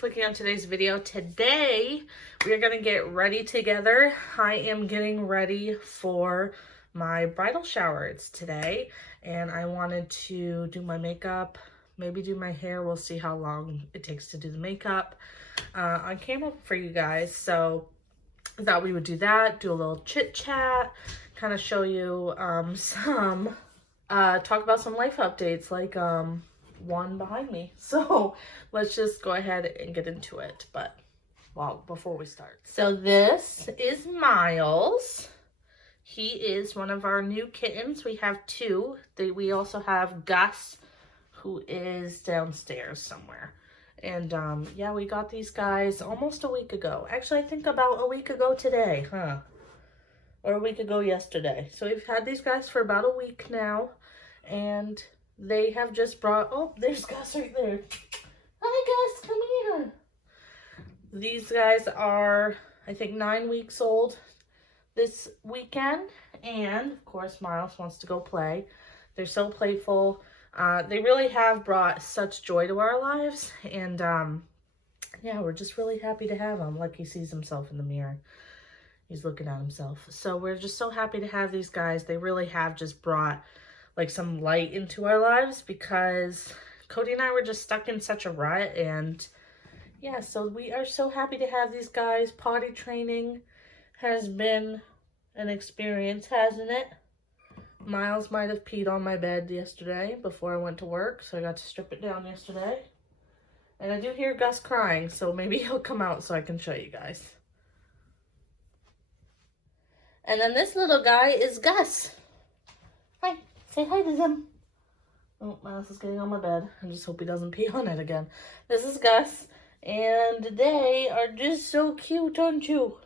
clicking on today's video. Today, we are going to get ready together. I am getting ready for my bridal shower. It's today, and I wanted to do my makeup, maybe do my hair. We'll see how long it takes to do the makeup on camera for you guys. So I thought we would do that, do a little chit chat, kind of show you talk about some life updates, like one behind me. So let's just go ahead and get into it. But well, before we start, so this is Miles. He is one of our new kittens. We have two. We also have Gus, who is downstairs somewhere. And yeah, we got these guys almost a week ago. Actually, I think about a week ago today, or a week ago yesterday. So we've had these guys for about a week now, and they have just brought, oh, there's Gus right there. Hi, Gus, come here. These guys are, I think, 9 weeks old this weekend. And, of course, Miles wants to go play. They're so playful. They really have brought such joy to our lives. And, yeah, we're just really happy to have him. Like he sees himself in the mirror. He's looking at himself. So we're just so happy to have these guys. They really have just brought like some light into our lives, because Cody and I were just stuck in such a rut. And yeah, so we are so happy to have these guys. Potty training has been an experience, hasn't it? Miles might have peed on my bed yesterday before I went to work, so I got to strip it down yesterday. And I do hear Gus crying, so maybe he'll come out so I can show you guys. And then this little guy is Gus. Hi. Say hi to them. Oh, Miles is getting on my bed. I just hope he doesn't pee on it again. This is Gus, and they are just so cute, aren't you?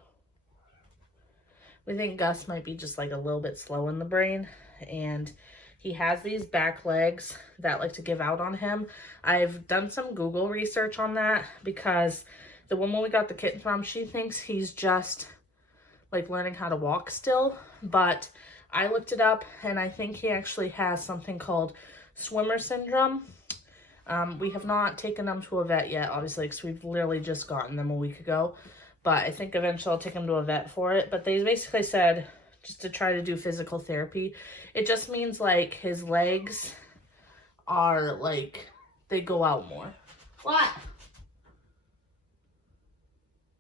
We think Gus might be just like a little bit slow in the brain, and he has these back legs that like to give out on him. I've done some Google research on that, because the woman we got the kitten from, she thinks he's just like learning how to walk still, but I looked it up, and I think he actually has something called swimmer syndrome. We have not taken them to a vet yet, obviously, because we've literally just gotten them a week ago. But I think eventually I'll take him to a vet for it. But they basically said just to try to do physical therapy. It just means like his legs are like, they go out more. What?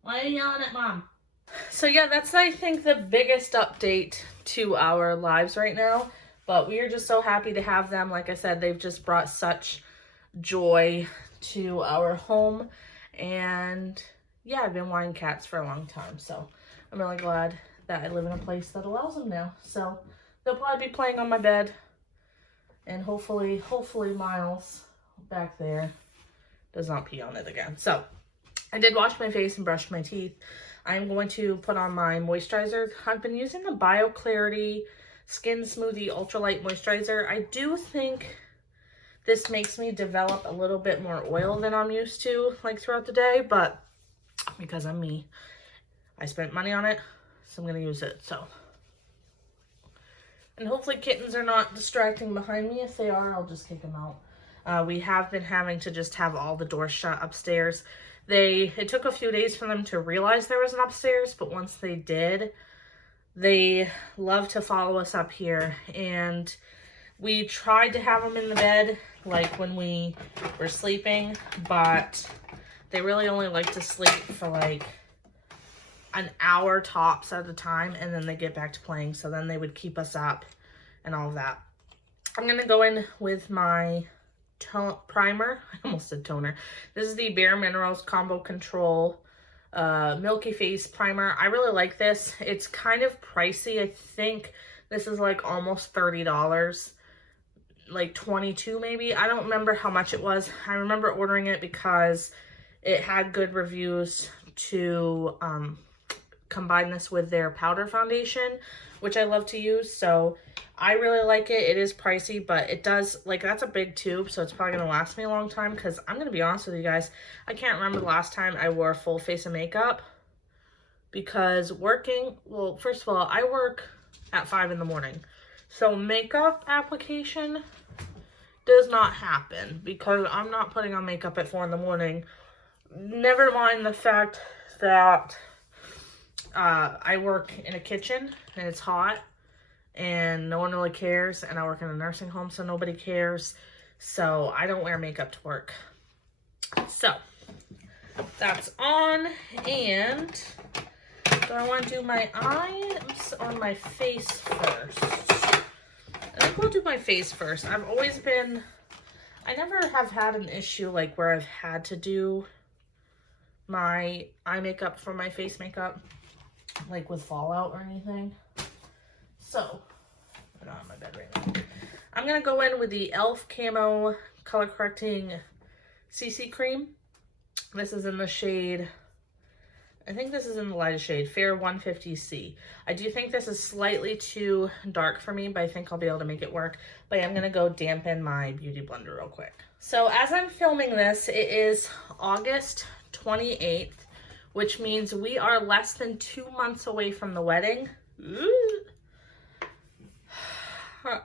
Why are you yelling at Mom? So yeah, that's, I think, the biggest update to our lives right now. But we are just so happy to have them. Like I said, they've just brought such joy to our home. And yeah, I've been wanting cats for a long time. So I'm really glad that I live in a place that allows them now. So they'll probably be playing on my bed. And hopefully Miles back there does not pee on it again. So I did wash my face and brush my teeth. I'm going to put on my moisturizer. I've been using the Bio Clarity Skin Smoothie Ultralight Moisturizer. I do think this makes me develop a little bit more oil than I'm used to, like, throughout the day, but because I'm me, I spent money on it, so I'm going to use it. So, and hopefully kittens are not distracting behind me. If they are, I'll just kick them out. We have been having to just have all the doors shut upstairs. It took a few days for them to realize there was an upstairs, but once they did, they love to follow us up here. And we tried to have them in the bed, like when we were sleeping, but they really only like to sleep for like an hour tops at a time, and then they get back to playing. So then they would keep us up and all of that. I'm going to go in with my primer. I almost said toner. This is the Bare Minerals Combo Control Milky Face Primer. I really like this. It's kind of pricey. I think this is like almost $30, like 22 maybe. I don't remember how much it was. I remember ordering it because it had good reviews to combine this with their powder foundation, which I love to use. So I really like it. It is pricey, but it does, like, that's a big tube, so it's probably going to last me a long time, because I'm going to be honest with you guys, I can't remember the last time I wore a full face of makeup, because working, well, first of all, I work at 5 in the morning, so makeup application does not happen, because I'm not putting on makeup at 4 in the morning never mind the fact that I work in a kitchen and it's hot and no one really cares, and I work in a nursing home so nobody cares, so I don't wear makeup to work. So that's on, and do I want to do my eyes or my face first? I think we'll do my face first. I've always been, I never have had an issue like where I've had to do my eye makeup for my face makeup, like with fallout or anything. So, I'm not on my bed right now. I'm going to go in with the e.l.f. Camo Color Correcting CC Cream. This is in the shade, I think this is in the lightest shade, Fair 150C. I do think this is slightly too dark for me, but I think I'll be able to make it work. But I'm going to go dampen my Beauty Blender real quick. So as I'm filming this, it is August 28th, which means we are less than 2 months away from the wedding.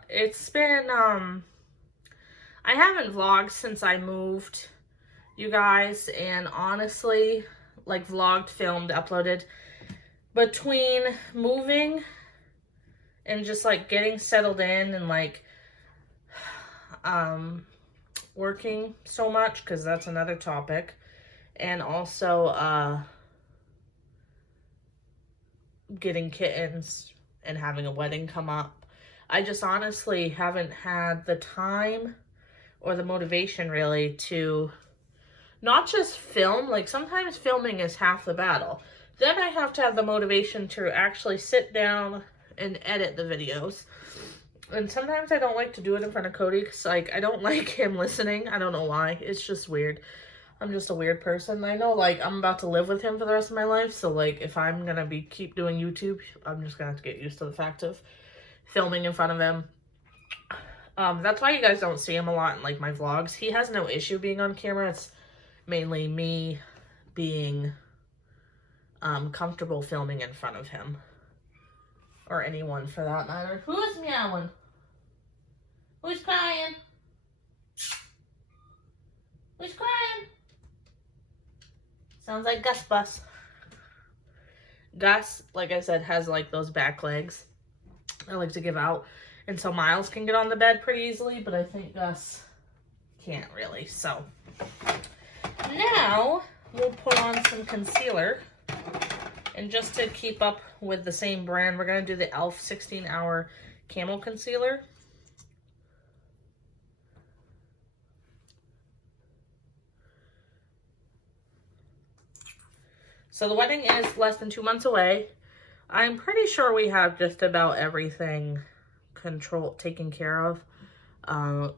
It's been, I haven't vlogged since I moved, you guys, and honestly, like vlogged, filmed, uploaded, between moving and just like getting settled in and like working so much, because that's another topic, and also getting kittens and having a wedding come up, I just honestly haven't had the time or the motivation really to not just film. Like sometimes filming is half the battle. Then I have to have the motivation to actually sit down and edit the videos. And sometimes I don't like to do it in front of Cody because like I don't like him listening. I don't know why. It's just weird. I'm just a weird person. I know like I'm about to live with him for the rest of my life. So like if I'm going to keep doing YouTube, I'm just going to have to get used to the fact of filming in front of him. That's why you guys don't see him a lot in like my vlogs. He has no issue being on camera. It's mainly me being comfortable filming in front of him, or anyone for that matter. Who is meowing? Who's crying? Who's crying? Sounds like Gus Bus. Gus, like I said, has like those back legs I like to give out, and so Miles can get on the bed pretty easily, but I think Gus can't really. So now we'll put on some concealer, and just to keep up with the same brand, we're going to do the e.l.f. 16-Hour Camo Concealer. So the wedding is less than 2 months away. I'm pretty sure we have just about everything taken care of.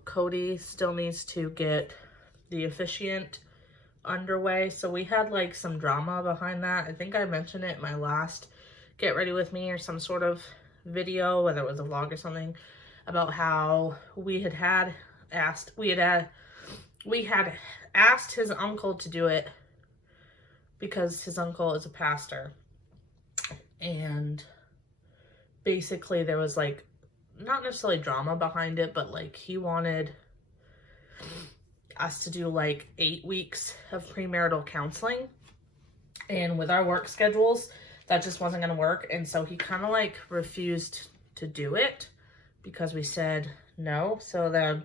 Cody still needs to get the officiant underway. So we had like some drama behind that. I think I mentioned it in my last Get Ready With Me or some sort of video, whether it was a vlog or something, about how we had asked his uncle to do it because his uncle is a pastor. And basically there was like, not necessarily drama behind it, but like he wanted us to do like 8 weeks of premarital counseling. And with our work schedules, that just wasn't going to work. And so he kind of like refused to do it because we said no. So then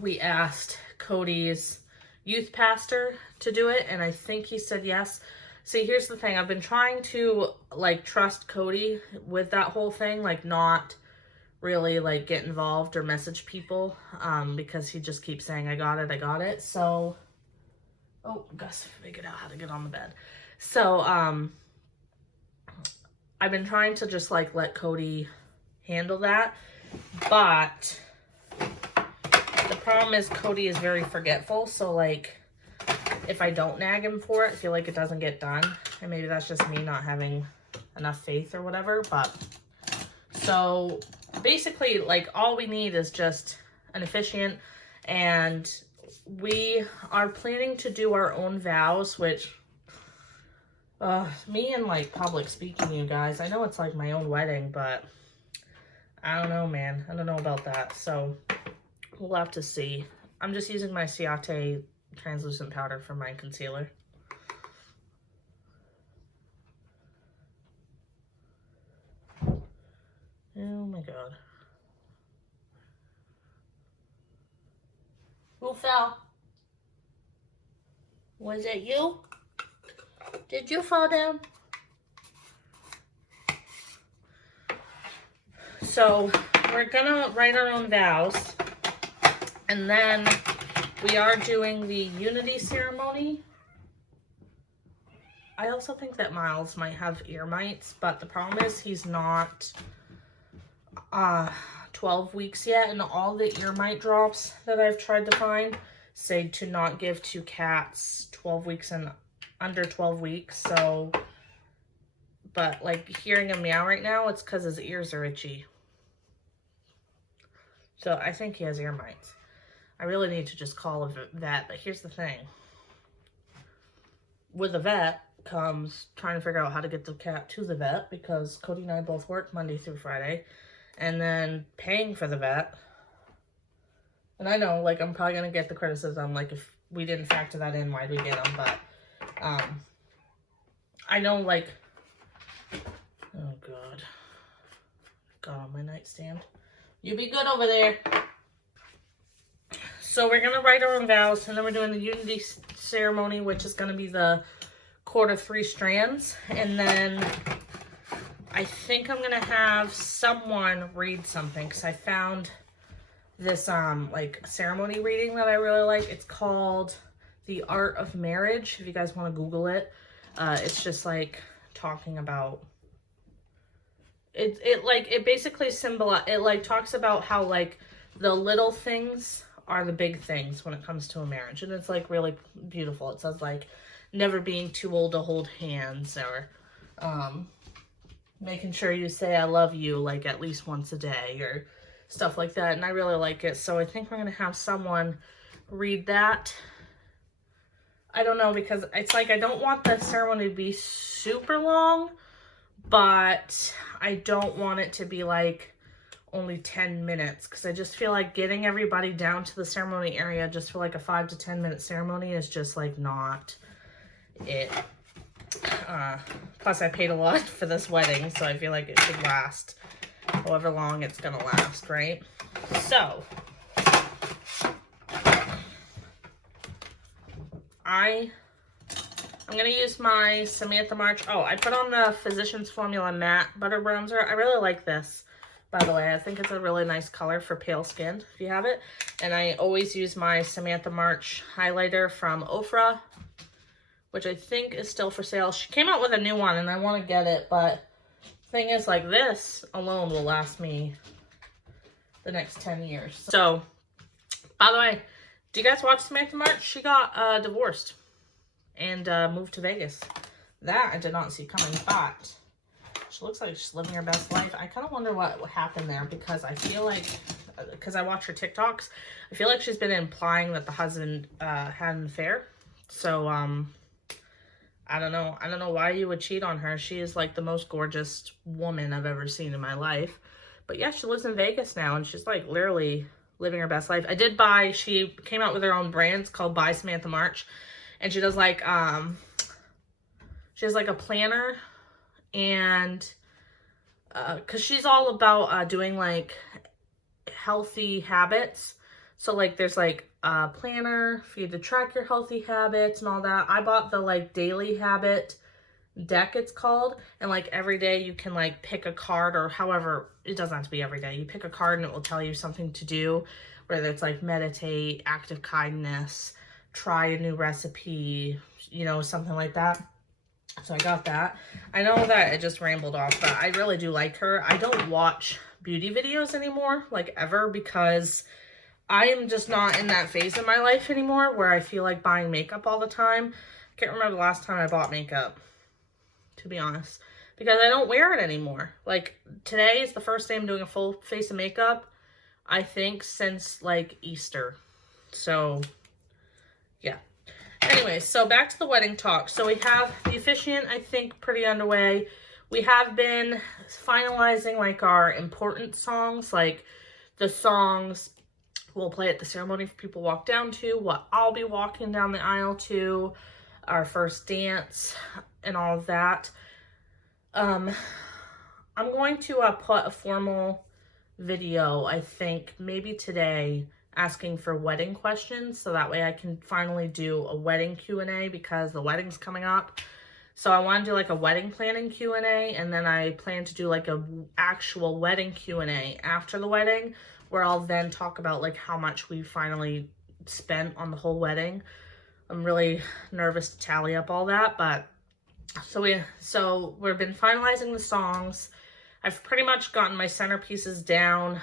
we asked Cody's youth pastor to do it, and I think he said yes. See, here's the thing. I've been trying to, like, trust Cody with that whole thing, like, not really, like, get involved or message people, because he just keeps saying, I got it. So, oh, Gus figured out how to get on the bed. So, I've been trying to just, like, let Cody handle that, but the problem is Cody is very forgetful, so, like, if I don't nag him for it, I feel like it doesn't get done. And maybe that's just me not having enough faith or whatever. But so basically, like, all we need is just an officiant. And we are planning to do our own vows, which me and like public speaking, you guys, I know it's like my own wedding, but I don't know, man. I don't know about that. So we'll have to see. I'm just using my Ciate translucent powder for my concealer. Oh my god. Who fell? Was it you? Did you fall down? So we're gonna write our own vows, and then we are doing the unity ceremony. I also think that Miles might have ear mites, but the problem is he's not 12 weeks yet, and all the ear mite drops that I've tried to find say to not give to cats 12 weeks and under 12 weeks. So, but like hearing him meow right now, it's because his ears are itchy. So I think he has ear mites. I really need to just call a vet, but here's the thing. With a vet comes trying to figure out how to get the cat to the vet, because Cody and I both work Monday through Friday, and then paying for the vet. And I know, like, I'm probably going to get the criticism, like, if we didn't factor that in, why'd we get them? But, I know, like, oh, God. Got on my nightstand. You be good over there. So we're going to write our own vows, and then we're doing the unity ceremony, which is going to be the cord of 3 strands. And then I think I'm going to have someone read something, because I found this like ceremony reading that I really like. It's called The Art of Marriage, if you guys want to Google it. It's just like talking about it basically it like talks about how like the little things are the big things when it comes to a marriage, and it's like really beautiful. It says like never being too old to hold hands, or making sure you say I love you like at least once a day, or stuff like that. And I really like it, so I think we're gonna have someone read that. I don't know, because it's like I don't want the ceremony to be super long, but I don't want it to be like only 10 minutes, because I just feel like getting everybody down to the ceremony area just for like a 5 to 10 minute ceremony is just like not it. Plus I paid a lot for this wedding, so I feel like it should last however long it's gonna last, right? So I'm gonna use my Samantha March. Oh, I put on the Physicians Formula Matte Butter Bronzer. I really like this, by the way. I think it's a really nice color for pale skin, if you have it. And I always use my Samantha March highlighter from Ofra, which I think is still for sale. She came out with a new one, and I want to get it, but thing is, like, this alone will last me the next 10 years. So, by the way, do you guys watch Samantha March? She got divorced and moved to Vegas. That I did not see coming, but she looks like she's living her best life. I kind of wonder what happened there, because I feel like, because I watch her TikToks, I feel like she's been implying that the husband had an affair. So, I don't know. I don't know why you would cheat on her. She is like the most gorgeous woman I've ever seen in my life. But yeah, she lives in Vegas now, and she's like literally living her best life. I did buy, she came out with her own brands called By Samantha March, and she does like, she has like a planner, and, cause she's all about, doing like healthy habits. So like there's like a planner for you to track your healthy habits and all that. I bought the like daily habit deck, it's called, and like every day you can like pick a card, or however, it doesn't have to be every day. You pick a card and it will tell you something to do, whether it's like meditate, act of kindness, try a new recipe, you know, something like that. So I got that. I know that it just rambled off, but I really do like her. I don't watch beauty videos anymore, like ever, because I am just not in that phase in my life anymore where I feel like buying makeup all the time. I can't remember the last time I bought makeup, to be honest, because I don't wear it anymore. Like today is the first day I'm doing a full face of makeup, I think, since like Easter. So yeah. Anyway, so back to the wedding talk. So we have the officiant, I think, pretty underway. We have been finalizing like our important songs, like the songs we'll play at the ceremony for people to walk down to, what I'll be walking down the aisle to, our first dance, and all of that. I'm going to put a formal video, I think, maybe today, asking for wedding questions, so that way I can finally do a wedding Q&A because the wedding's coming up. So I want to do like a wedding planning Q&A, and then I plan to do like a actual wedding Q&A after the wedding, where I'll then talk about like how much we finally spent on the whole wedding. I'm really nervous to tally up all that, but so we've been finalizing the songs. I've pretty much gotten my centerpieces down.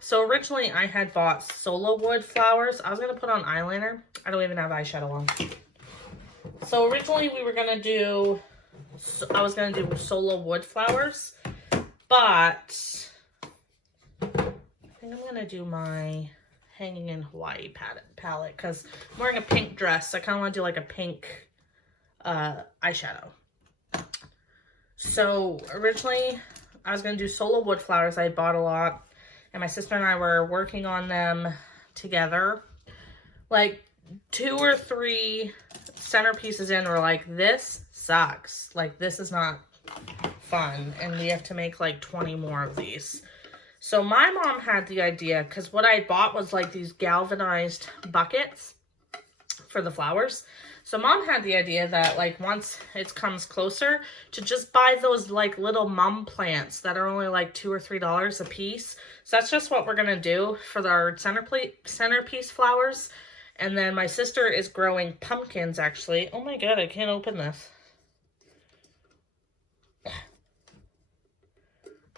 So originally I had bought solo wood flowers. I was gonna put on eyeliner. I don't even have eyeshadow on. So originally we were gonna do, I was gonna do solo wood flowers, but I think I'm gonna do my Hanging in Hawaii palette because I'm wearing a pink dress. I kind of want to do like a pink eyeshadow. So originally I was going to do solo wood flowers. I bought a lot, and my sister and I were working on them together. Like 2 or 3 centerpieces in, we're like, this sucks. Like, this is not fun, and we have to make like 20 more of these. So my mom had the idea, because what I bought was like these galvanized buckets for the flowers. So mom had the idea that like once it comes closer to just buy those like little mum plants that are only like $2 or $3 a piece. So that's just what we're going to do for our centerpiece flowers. And then my sister is growing pumpkins actually. Oh my God, I can't open this.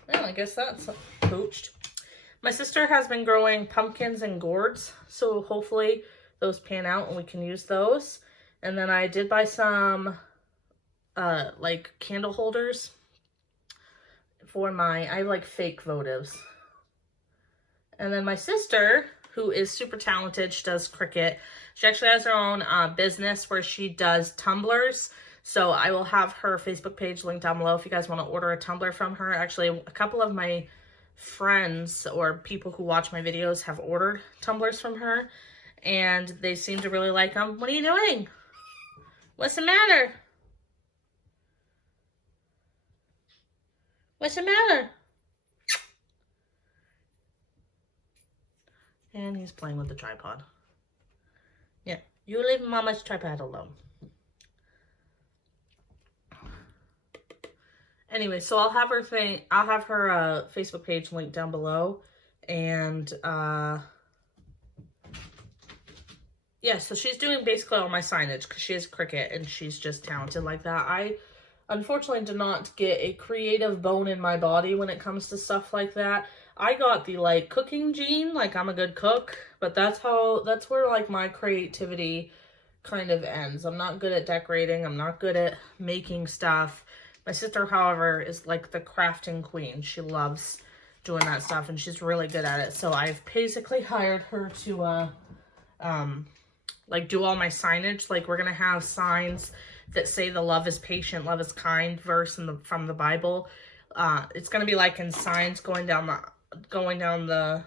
Well, I guess that's poached. My sister has been growing pumpkins and gourds, so hopefully those pan out and we can use those. And then I did buy some like candle holders for I have like fake votives. And then my sister, who is super talented, she does Cricut. She actually has her own business where she does tumblers. So I will have her Facebook page linked down below if you guys want to order a tumbler from her. Actually, a couple of my friends or people who watch my videos have ordered tumblers from her, and they seem to really like them. What are you doing? What's the matter? What's the matter? And he's playing with the tripod. Yeah, you leave Mama's tripod alone. Anyway, so I'll have her Facebook page linked down below, and yeah, so she's doing basically all my signage because she has Cricut and she's just talented like that. I unfortunately did not get a creative bone in my body when it comes to stuff like that. I got the like cooking gene, like I'm a good cook, but that's where like my creativity kind of ends. I'm not good at decorating. I'm not good at making stuff. My sister, however, is like the crafting queen. She loves doing that stuff and she's really good at it. So I've basically hired her to like do all my signage. Like we're gonna have signs that say the love is patient, love is kind verse from the Bible. It's gonna be like in signs going down the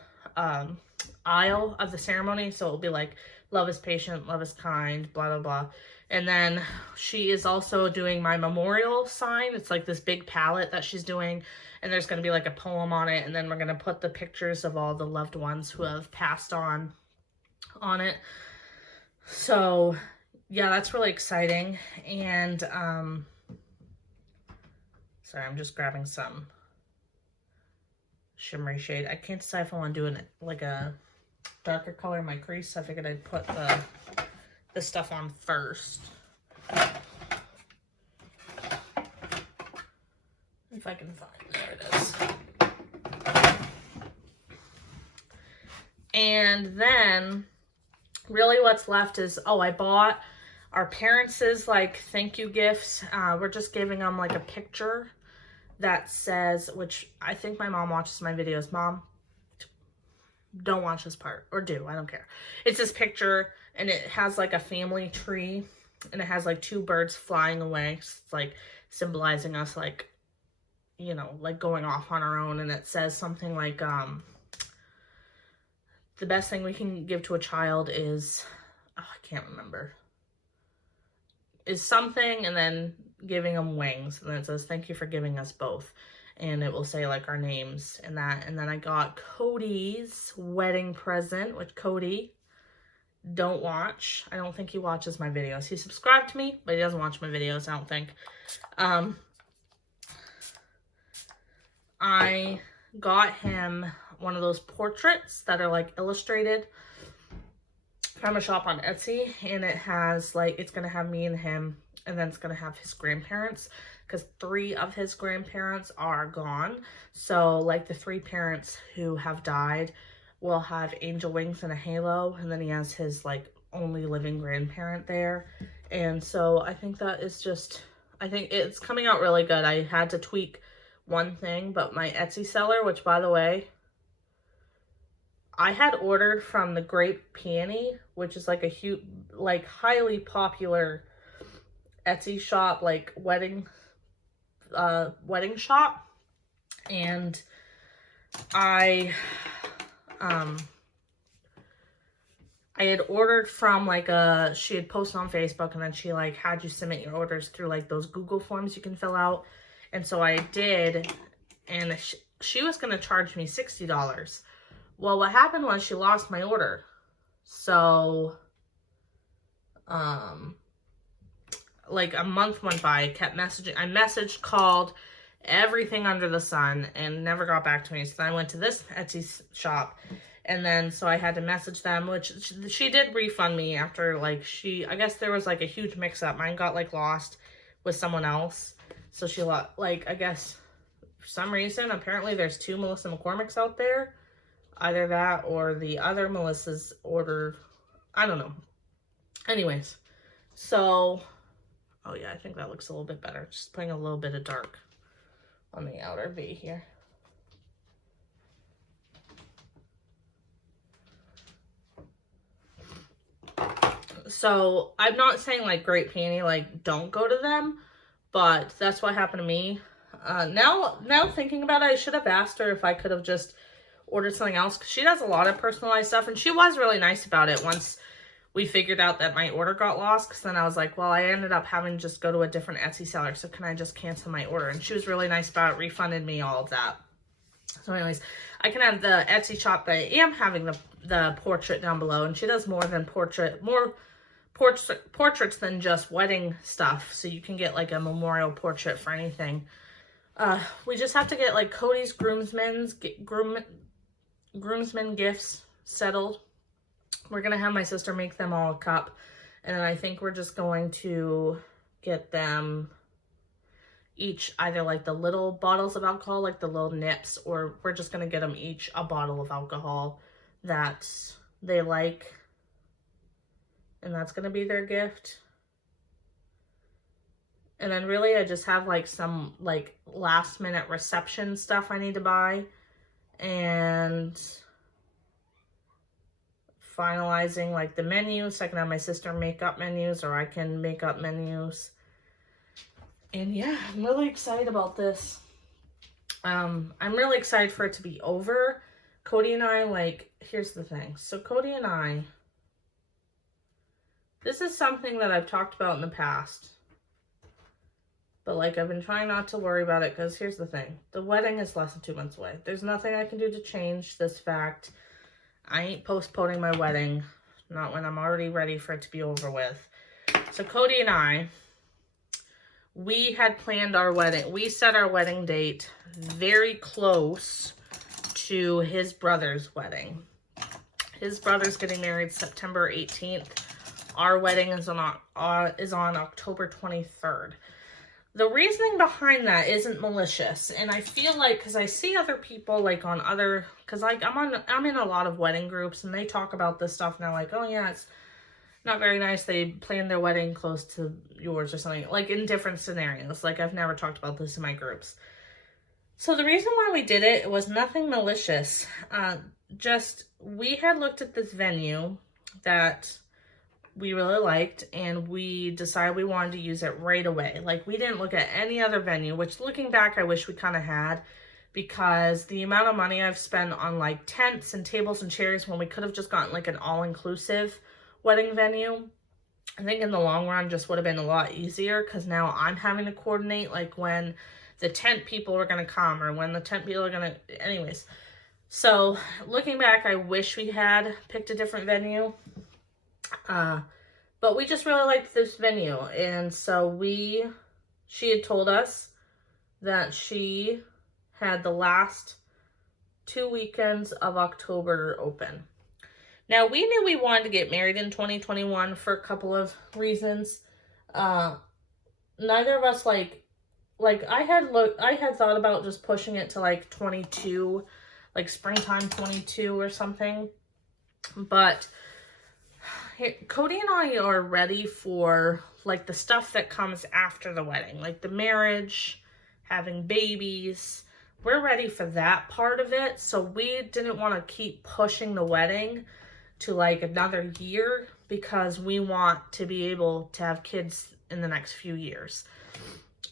aisle of the ceremony. So it'll be like love is patient, love is kind, blah blah blah. And then she is also doing my memorial sign. It's like this big palette that she's doing, and there's gonna be like a poem on it, and then we're gonna put the pictures of all the loved ones who have passed on it. So yeah, that's really exciting. And sorry, I'm just grabbing some shimmery shade. I can't decide if I want to do it like a darker color in my crease, so I figured I'd put the stuff on first. If I can find, there it is. And then really what's left is, oh, I bought our parents' like thank you gifts. We're just giving them like a picture that says, which I think my mom watches my videos. Mom, don't watch this part, or do, I don't care. It's this picture and it has like a family tree and it has like 2 birds flying away. It's like symbolizing us like, you know, like going off on our own. And it says something like, the best thing we can give to a child is, oh, I can't remember, is something, and then giving them wings, and then it says, thank you for giving us both, and it will say like our names and that. And then I got Cody's wedding present, which Cody, don't watch. I don't think he watches my videos. He subscribed to me, but he doesn't watch my videos, I don't think. I got him one of those portraits that are like illustrated from a shop on Etsy, and it has like, it's gonna have me and him, and then it's gonna have his grandparents, because 3 of his grandparents are gone. So like the 3 parents who have died will have angel wings and a halo, and then he has his like only living grandparent there. And so I think that is just, I think it's coming out really good. I had to tweak one thing, but my Etsy seller, which by the way, I had ordered from the Grape Peony, which is like a huge, like highly popular Etsy shop, like wedding shop. And I had ordered from like she had posted on Facebook, and then she like had you submit your orders through like those Google forms you can fill out. And so I did, and she was going to charge me $60. Well, what happened was she lost my order. So, like a month went by, I kept messaging. I messaged, called, everything under the sun, and never got back to me. So I went to this Etsy shop, and then so I had to message them, which she did refund me after like I guess there was like a huge mix up. Mine got like lost with someone else. So she like, I guess for some reason, apparently there's 2 Melissa McCormicks out there. Either that or the other Melissa's ordered, I don't know. Anyways, so, oh yeah, I think that looks a little bit better. Just putting a little bit of dark on the outer V here. So I'm not saying like Grape Peony, like don't go to them, but that's what happened to me. Now thinking about it, I should have asked her if I could have just ordered something else, because she does a lot of personalized stuff, and she was really nice about it once we figured out that my order got lost, because then I was like, well, I ended up having to just go to a different Etsy seller, so can I just cancel my order? And she was really nice about it, refunded me all of that. So anyways, I can have the Etsy shop that I am having the portrait down below, and she does more portraits than just wedding stuff, so you can get like a memorial portrait for anything. We just have to get like Cody's groomsmen gifts settled. We're gonna have my sister make them all a cup, and then I think we're just going to get them each either like the little bottles of alcohol, like the little nips, or we're just gonna get them each a bottle of alcohol that they like, and that's gonna be their gift. And then really I just have like some like last minute reception stuff I need to buy, and finalizing like the menus, so I can have my sister make up menus, or I can make up menus. And yeah, I'm really excited about this. I'm really excited for it to be over. Cody and I, like, here's the thing. So Cody and I, this is something that I've talked about in the past, but like I've been trying not to worry about it, because here's the thing. The wedding is less than 2 months away. There's nothing I can do to change this fact. I ain't postponing my wedding, not when I'm already ready for it to be over with. So Cody and I, we had planned our wedding. We set our wedding date very close to his brother's wedding. His brother's getting married September 18th. Our wedding is on October 23rd. The reasoning behind that isn't malicious, and I feel like, because I see other people like on other, because like I'm in a lot of wedding groups, and they talk about this stuff, and they're like, oh yeah, it's not very nice they planned their wedding close to yours or something, like in different scenarios. Like I've never talked about this in my groups. So the reason why we did it was nothing malicious. Just we had looked at this venue that we really liked, and we decided we wanted to use it right away. Like we didn't look at any other venue, which looking back I wish we kind of had, because the amount of money I've spent on like tents and tables and chairs when we could have just gotten like an all-inclusive wedding venue, I think in the long run just would have been a lot easier, because now I'm having to coordinate like when the tent people are going to come or when the tent people are going to, anyways. So looking back, I wish we had picked a different venue, but we just really liked this venue. And so she had told us that she had the last 2 weekends of October open. Now, we knew we wanted to get married in 2021 for a couple of reasons. Neither of us I had thought about just pushing it to like 22, like springtime 22 or something. But Cody and I are ready for like the stuff that comes after the wedding, like the marriage, having babies. We're ready for that part of it. So we didn't want to keep pushing the wedding to like another year, because we want to be able to have kids in the next few years.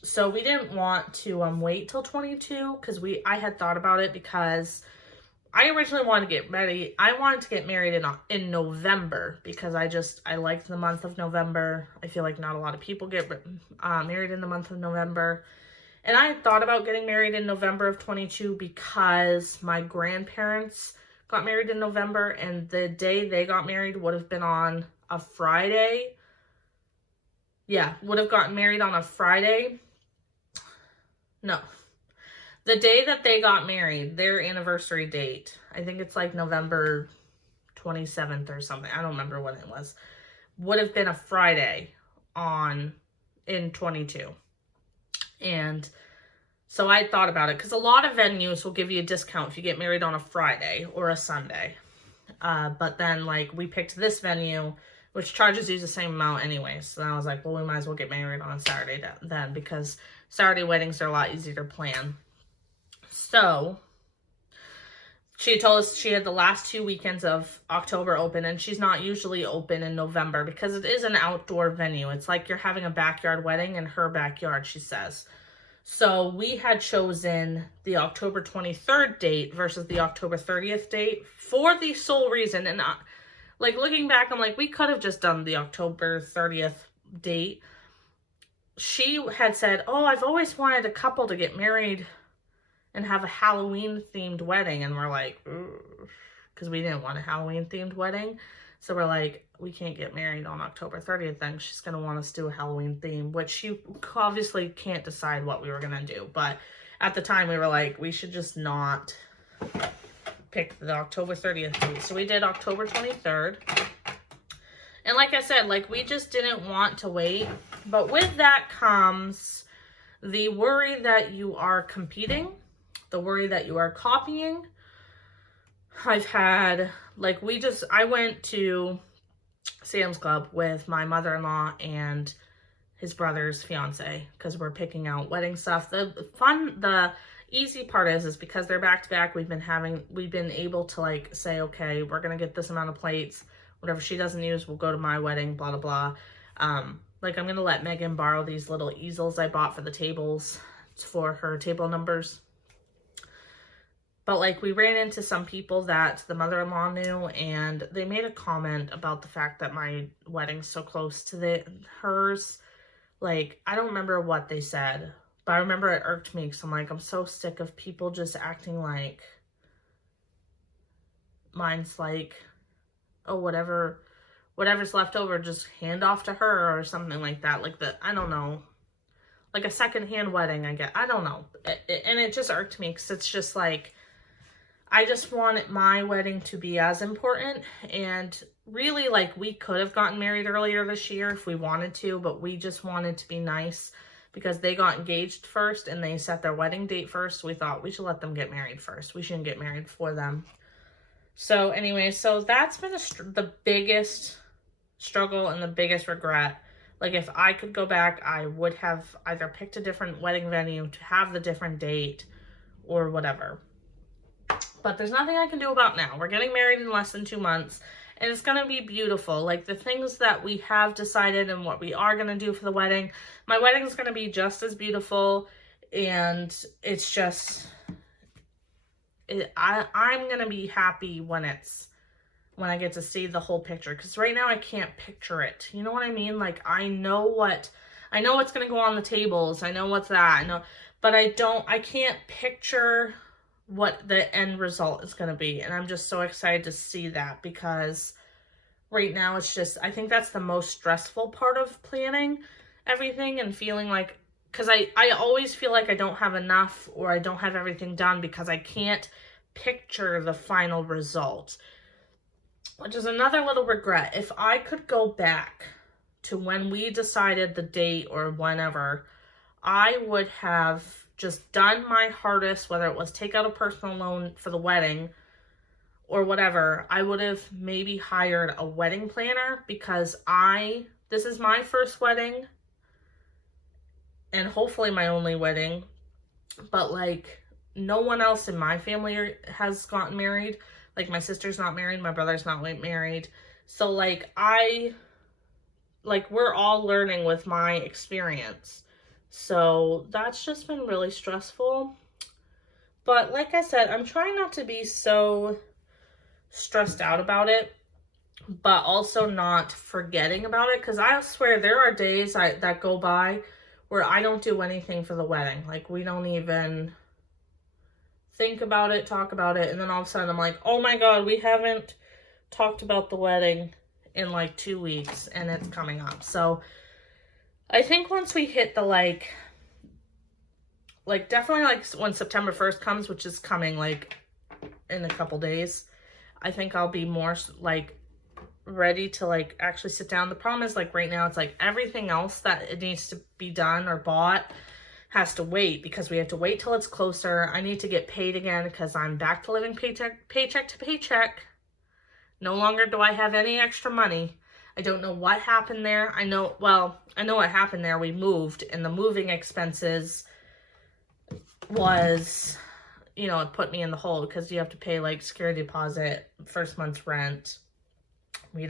So we didn't want to wait till 22, because I had thought about it, because I originally wanted to get married. I wanted to get married in November, because I liked the month of November. I feel like not a lot of people get married in the month of November. And I had thought about getting married in November of 22 because my grandparents got married in November, and the day they got married would have been on a Friday. Yeah, would have gotten married on a Friday. No. The day that they got married, their anniversary date, I think it's like November 27th or something. I don't remember when it was. Would have been a Friday in 22. And so I thought about it, because a lot of venues will give you a discount if you get married on a Friday or a Sunday. But then like we picked this venue, which charges you the same amount anyway. So then I was like, well, we might as well get married on a Saturday then, because Saturday weddings are a lot easier to plan. So she told us she had the last 2 weekends of October open, and she's not usually open in November because it is an outdoor venue. It's like you're having a backyard wedding in her backyard, she says. So we had chosen the October 23rd date versus the October 30th date for the sole reason. And like looking back, I'm like, we could have just done the October 30th date. She had said, oh, I've always wanted a couple to get married and have a Halloween themed wedding. And we're like, because we didn't want a Halloween themed wedding. So we're like, we can't get married on October 30th then. She's going to want us to do a Halloween theme, which you obviously can't decide what we were going to do. But at the time we were like, we should just not pick the October 30th date. So we did October 23rd. And like I said, like we just didn't want to wait. But with that comes the worry that you are competing, the worry that you are copying. I've had, like, I went to Sam's Club with my mother-in-law and his brother's fiance, because we're picking out wedding stuff. The easy part is because they're back-to-back, we've been able to, like, say, okay, we're going to get this amount of plates. Whatever she doesn't use, we'll go to my wedding, blah, blah, blah. Like, I'm going to let Megan borrow these little easels I bought for the tables for her table numbers. But, like, we ran into some people that the mother-in-law knew, and they made a comment about the fact that my wedding's so close to hers. Like, I don't remember what they said, but I remember it irked me, because I'm like, I'm so sick of people just acting like mine's like, oh, whatever's left over, just hand off to her or something like that. Like I don't know, like a secondhand wedding, I don't know. And it just irked me, because it's just like, I just want my wedding to be as important. And really, like, we could have gotten married earlier this year if we wanted to, but we just wanted to be nice because they got engaged first and they set their wedding date first. So we thought we should let them get married first. We shouldn't get married for them. So anyway, so that's been the biggest struggle and the biggest regret. Like, if I could go back, I would have either picked a different wedding venue to have the different date or whatever. But there's nothing I can do about now. We're getting married in less than 2 months, and it's going to be beautiful. Like, the things that we have decided and what we are going to do for the wedding, my wedding is going to be just as beautiful, and it's just, I'm gonna be happy when I get to see the whole picture, because right now I can't picture it. You know what I mean? Like, I know what's gonna go on the tables. I know what's that. I know, but I can't picture what the end result is gonna be. And I'm just so excited to see that, because right now it's just, I think that's the most stressful part of planning everything and feeling like, because I always feel like I don't have enough or I don't have everything done because I can't picture the final result, which is another little regret. If I could go back to when we decided the date or whenever, I would have just done my hardest, whether it was take out a personal loan for the wedding or whatever. I would have maybe hired a wedding planner, because this is my first wedding and hopefully my only wedding, but like, no one else in my family has gotten married. Like, my sister's not married, my brother's not married. So like, we're all learning with my experience. So that's just been really stressful. But like I said, I'm trying not to be so stressed out about it, but also not forgetting about it, because I swear there are days that go by where I don't do anything for the wedding. Like, we don't even think about it, talk about it, and then all of a sudden I'm like, oh my god, we haven't talked about the wedding in like 2 weeks, and it's coming up. So I think once we hit the like definitely like when September 1st comes, which is coming like in a couple days, I think I'll be more like ready to like actually sit down. The problem is, like, right now it's like everything else that it needs to be done or bought has to wait, because we have to wait till it's closer. I need to get paid again, because I'm back to living paycheck to paycheck. No longer do I have any extra money. I don't know what happened there. I know what happened there. We moved, and the moving expenses was, you know, it put me in the hole, because you have to pay like security deposit, first month's rent. We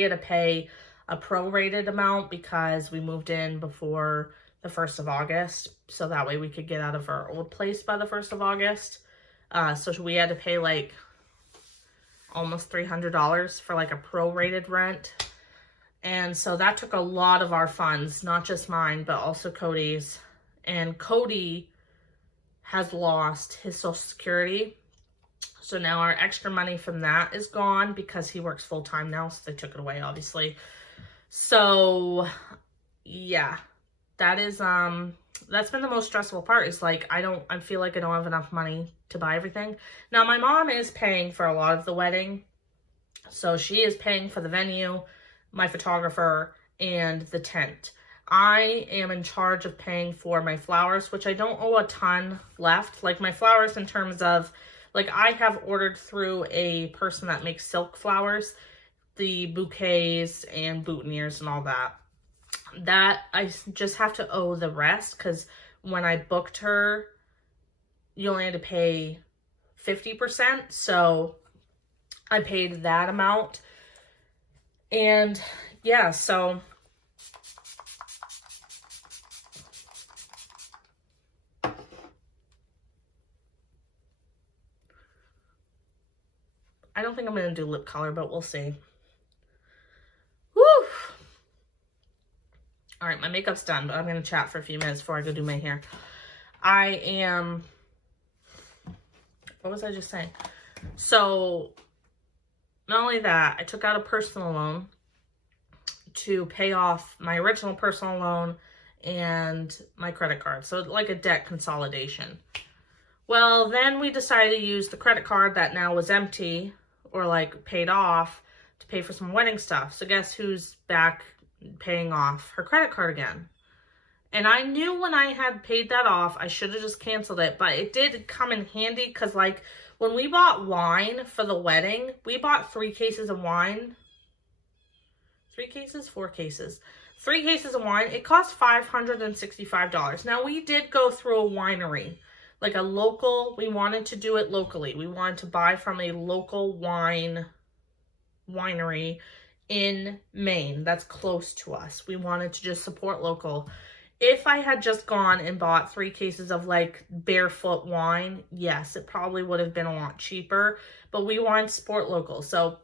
had to pay a prorated amount because we moved in before the 1st of August. So that way we could get out of our old place by the 1st of August. So we had to pay like almost $300 for like a prorated rent. And so that took a lot of our funds, not just mine, but also Cody's. And Cody has lost his Social Security. So now our extra money from that is gone, because he works full time now. So they took it away, obviously. So yeah, that is, that's been the most stressful part, is like, I feel like I don't have enough money to buy everything. Now my mom is paying for a lot of the wedding. So she is paying for the venue, my photographer, and the tent. I am in charge of paying for my flowers, which I don't owe a ton left. Like, my flowers in terms of, like, I have ordered through a person that makes silk flowers, the bouquets and boutonnieres and all that. That I just have to owe the rest, because when I booked her, you only had to pay 50%. So I paid that amount. And yeah, so I don't think I'm going to do lip color, but we'll see. Woo! All right, my makeup's done, but I'm going to chat for a few minutes before I go do my hair. What was I just saying? So, not only that, I took out a personal loan to pay off my original personal loan and my credit card. So, like a debt consolidation. Well, then we decided to use the credit card that now was empty, or like paid off, to pay for some wedding stuff. So guess who's back paying off her credit card again? And I knew when I had paid that off, I should have just canceled it. But it did come in handy, because like when we bought wine for the wedding, we bought 3 cases of wine. 3 cases? 4 cases. 3 cases of wine. It cost $565. Now, we did go through a winery. Like a local, we wanted to do it locally. We wanted to buy from a local winery in Maine that's close to us. We wanted to just support local. If I had just gone and bought 3 cases of like Barefoot wine, yes, it probably would have been a lot cheaper, but we wanted Sport Local. So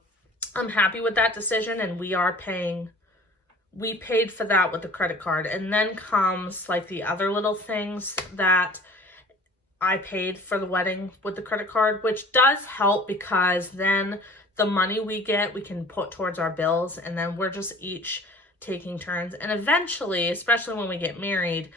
I'm happy with that decision, and we paid for that with the credit card. And then comes like the other little things that I paid for the wedding with the credit card, which does help because then the money we get, we can put towards our bills, and then we're just each taking turns. And eventually, especially when we get married,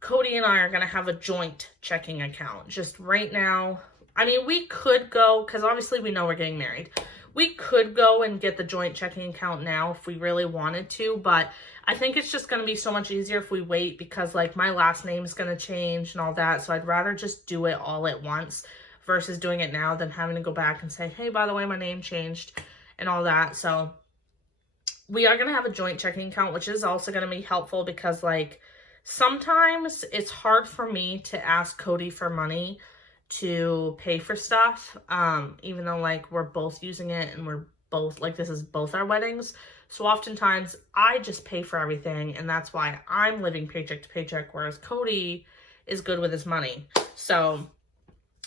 Cody and I are going to have a joint checking account. Just right now, I mean, we could go, because obviously we know we're getting married. We could go and get the joint checking account now if we really wanted to, but I think it's just going to be so much easier if we wait, because like my last name is going to change and all that. So I'd rather just do it all at once versus doing it now than having to go back and say, hey, by the way, my name changed and all that. So we are going to have a joint checking account, which is also going to be helpful because like sometimes it's hard for me to ask Cody for money to pay for stuff, even though like we're both using it and we're both like, this is both our weddings. So oftentimes I just pay for everything, and that's why I'm living paycheck to paycheck, whereas Cody is good with his money. So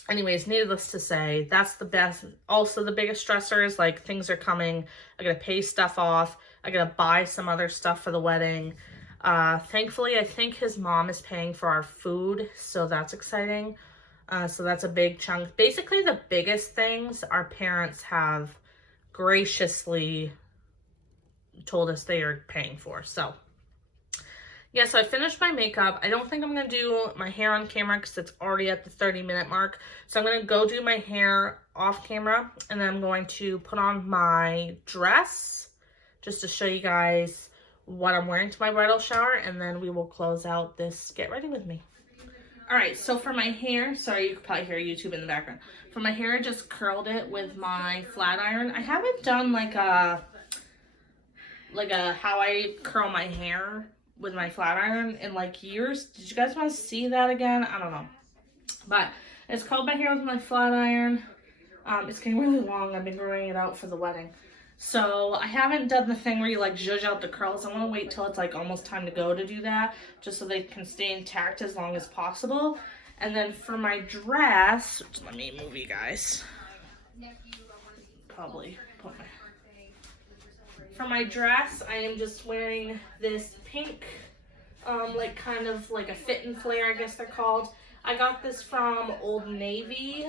anyways, needless to say, that's the best. Also, the biggest stressor is like things are coming. I gotta pay stuff off. I gotta buy some other stuff for the wedding. Thankfully, I think his mom is paying for our food, so that's exciting. So that's a big chunk. Basically, the biggest things our parents have graciously told us they are paying for. So yeah, so I finished my makeup. I don't think I'm going to do my hair on camera because it's already at the 30-minute mark. So I'm going to go do my hair off camera, and then I'm going to put on my dress just to show you guys what I'm wearing to my bridal shower, and then we will close out this Get Ready With Me. All right, so for my hair, sorry, you could probably hear YouTube in the background. For my hair, I just curled it with my flat iron. I haven't done like a how I curl my hair with my flat iron in like years. Did you guys want to see that again? I don't know. But it's curled my hair with my flat iron. It's getting really long. I've been growing it out for the wedding. So I haven't done the thing where you like zhuzh out the curls. I want to wait till it's like almost time to go to do that, just so they can stay intact as long as possible. And then for my dress, let me move you guys. Probably put my... For my dress, I am just wearing this pink, like kind of like a fit and flare, I guess they're called. I got this from Old Navy.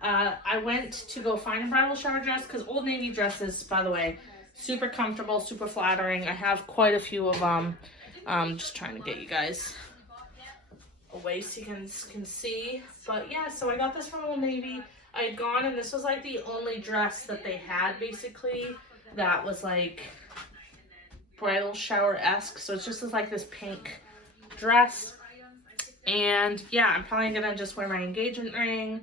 I went to go find a bridal shower dress because Old Navy dresses, by the way, super comfortable, super flattering. I have quite a few of them. Just trying to get you guys away so you can see. But yeah, so I got this from Old Navy. I had gone, and this was like the only dress that they had basically that was like bridal shower-esque. So it's just like this pink dress. And yeah, I'm probably gonna just wear my engagement ring,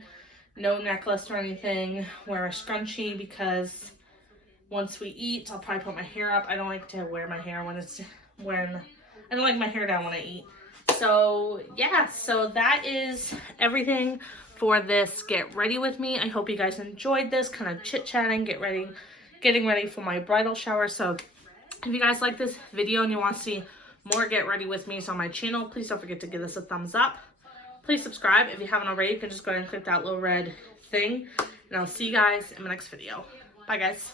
no necklace or anything, wear a scrunchie because once we eat, I'll probably put my hair up. I don't like to wear my hair I don't like my hair down when I eat. So yeah, so that is everything for this Get Ready With Me. I hope you guys enjoyed this kind of chit-chatting, getting ready for my bridal shower. So if you guys like this video and you want to see more Get Ready With Me's on my channel, please don't forget to give this a thumbs up. Please subscribe. If you haven't already, you can just go ahead and click that little red thing. And I'll see you guys in my next video. Bye, guys.